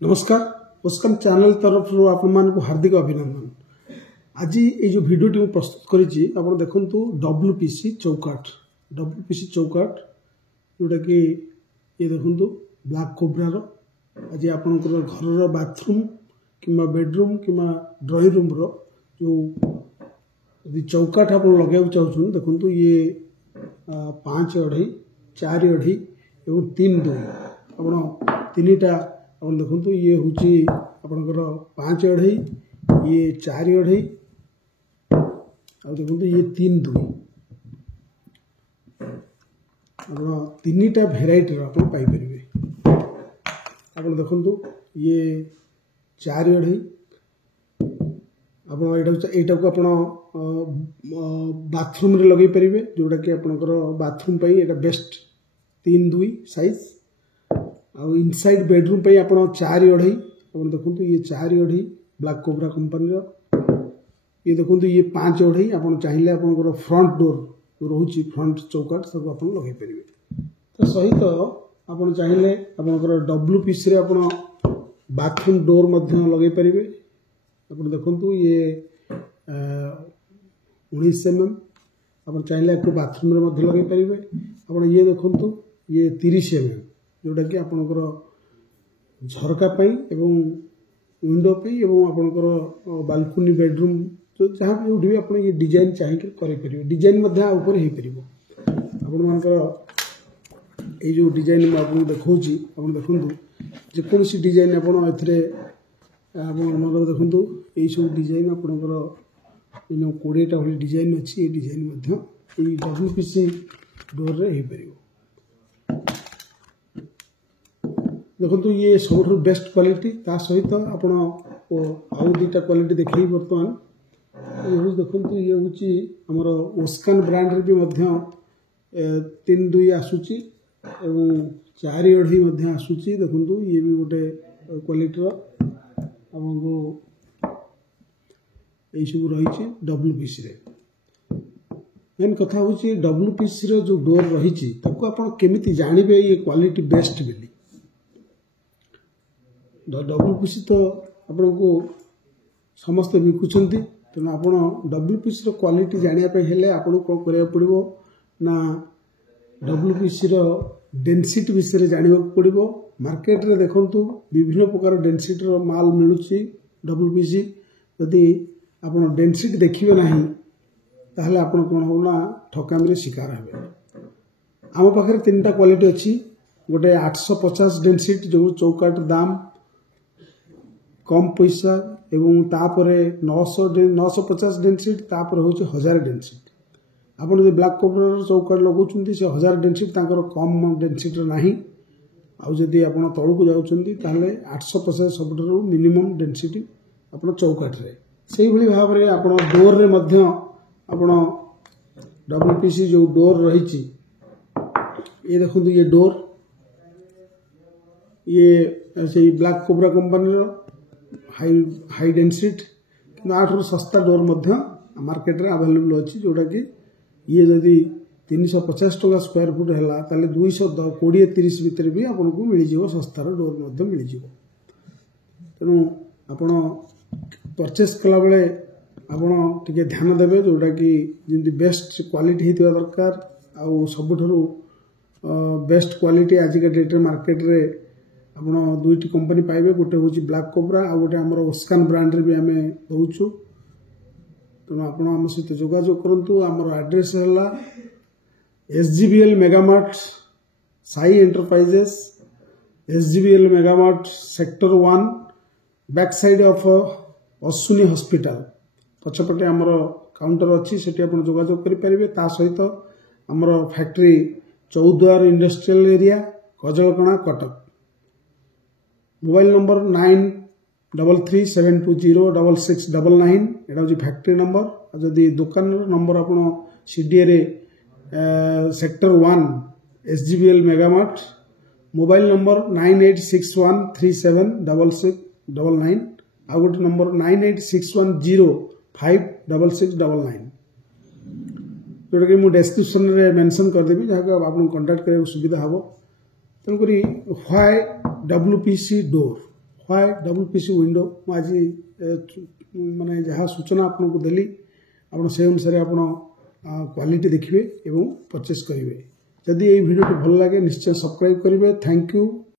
नमस्कार ओस्कम चैनल तरफ आपण को हार्दिक अभिनंदन। आज ये जो भिडियो प्रस्तुत करी आप देखु WPC चौकाट जोटा कि ये देखु ब्लैक कोब्रार आज आपंकर घर बाथरूम कि बेडरूम कि ड्रॉइंग रूम रो जो चौकाट आप लगे चाहूँ देखु ये 5 अढ़ई 4 अढ़ई और 3 2 आप तीनटा आप देखु ये हूँ आपंकर 5 अढ़ई ये 4 अढ़ई आ देखु ये 3 2 आप तीनटा भेराइटी आप देखु ये 4 अढ़ई आपटा को आप बाथरूम रे लगे पारे जोटा कि आपंकर बाथरूम ये बेस्ट 3 2 साइज आउ इनसाइड बेडरूम पे आप 4 अढ़ई आप देखु ये 4 अढ़ई ब्लैक कोब्रा कंपनी ये देखु ये 5 अढ़ई आप चाहिए आप फ्रंट डोर जो रोचे फ्रंट चौकाट सब आप लगे पारे तो सहित आप चाहिए आपंकर WPC आप बाथरूम डोर लगे पारे आप देखु ये 19 mm आप चाहिए आपको बाथरूम रे लगे पारे आप ये देखु ये 30 mm जोटा कि आपंकर झरका एवं विंडो आपंकर बालकनी बेडरूम जो जहाँ भी आप ये डिजाइन चाहिए करें डिजाइन ऊपर हो पार ये जो डिजाइन आपको देखी आप देखु जेकोसी डिजाइन आप देखु यही सब डिजाइन आपंकर 20टा भाई डिजाइन अच्छी डिजाइन WPC डोर रे हो पार देखो ये सब बेस्ट क्वालिटी ता सहित आप आउ 2टा क्वालिटी देखे बर्तमान ये देखो ये हूँ आमर ओस्कान ब्रांड रे भी 3 2 आसूची एवं 4 अढ़ई आसूची देखो ये भी गोटे क्वालिटी आपको यही सब रही WPC रे मेन कथा हूँ WPC रो जो डोर रही आप केमी जानवे ये क्वालिटी बेस्ट बोली WPC तो आपन को समस्त बिकुंट तेना आप WPC रो क्वालिटी जानापी हेले आपन कौन करा पड़ो ना WPC रो डेनसीटी विषय जानवा पड़ो मार्केट रे देखु विभिन्न प्रकार डेनसीटी रो माल मिलूँ WPC यदि आप डेनसीटी देखिए ना ताहले आपन कौन हो ना ठकामी शिकार हे आम पाखे 3टा क्वालिटी अच्छी गोटे 850 डेनसीटी जो चौकाट दाम कम पैसा एवं तापर 950 डेनसीटी तापर हूँ 1000 डेनसीटी आप जो ब्लैक कोब्रा चौकाट लगाउछंती से 1000 डेनसीटी कम डेनसीटी ना आदि आप तौक जाऊँगी 850 सब मिनिमम डेनसीटी आप चौकाट रे से भाव में आप डोर रे मध्य आप WPC जो डोर रही ये देखो ये डोर ये से black cobra company high density कि आठर सस्ता डोर मार्केट रे अवेलेबल अच्छी जोटा कि ये जदि 350 टका स्क्वायर फुट है ताले 220-30 भितर भी आपको मिल सस्तार डोर मिल तेणु आप परचेस कला बेले आप टे ध्यान देवे जोटा कि जमी बेस्ट क्वालिटी होता दरकार आउ सबुठ बेस्ट क्वालिटी आजिका डेट मार्केट रे आप 2टी कंपनी पाइबे गोटे हूँ ब्लैक कोब्रा आ गोटे आम ओस्कान ब्रांड रे भी आम दौचु तेणु आप आम सहित जोगाजोग करूँ आमर एड्रेस है SGBL Megamart Sai enterprises SGBL Megamart sector 1 back side of Ashwini hospital पछपटे आमर काउंटर अच्छी से जोगाजोग करें ता सहित आमर फैक्ट्री चौद्वार इंडस्ट्रियल एरिया कजलकणा कटक मोबाइल नंबर 9337206699 एटा हूँ फैक्ट्री नंबर जदि दुकान नंबर आप CDA रे sector 1 SGBL Mega Mart mobile number 9861376699 आ गोटे नंबर 9861056699 जोटा कि मुझे डेस्क्रिप्शन में मेंशन करदेवी जहाँ आप कांटेक्ट करने सुविधा हम तेणुक व्हाई WPC डोर वाय डबल पीसी विंडो आज माने जहाँ सूचना आपको देली आप से अनुसार आप क्वालिटी देखिए और परचेस करेंगे। जदि ये वीडियो भल लगे निश्चय सब्सक्राइब करेंगे। Thank you.